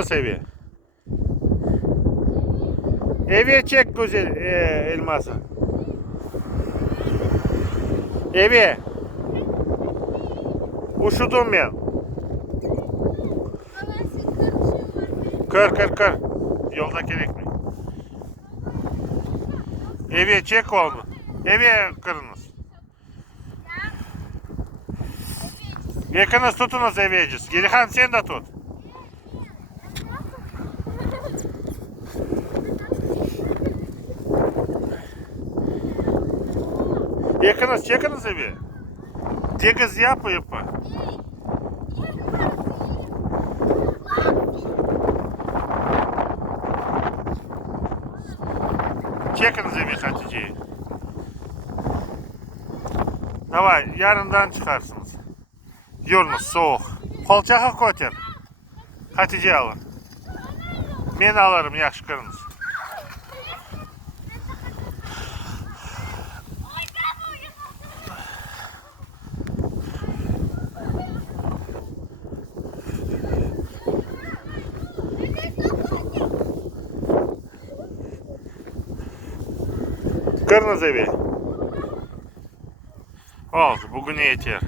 Seviye. Eviye çek güzel elması. Eviye. Uşudum ben. Kır. Yolda gerek mi? Eviye çek oldu. Eviye kırınız. Yakınız tutunuz eviyeciz. Gerihan sen de tut. Yakınız evi. Degіз yapı. Çekiniz evi Hatice'yi. Davay yarından çıkarsınız. Yolunuz soğuk. Kolçağı koyar. Hatice alın. Ben alırım yaxşı kırınız. Kırınız evi. Oldu bugün yeter.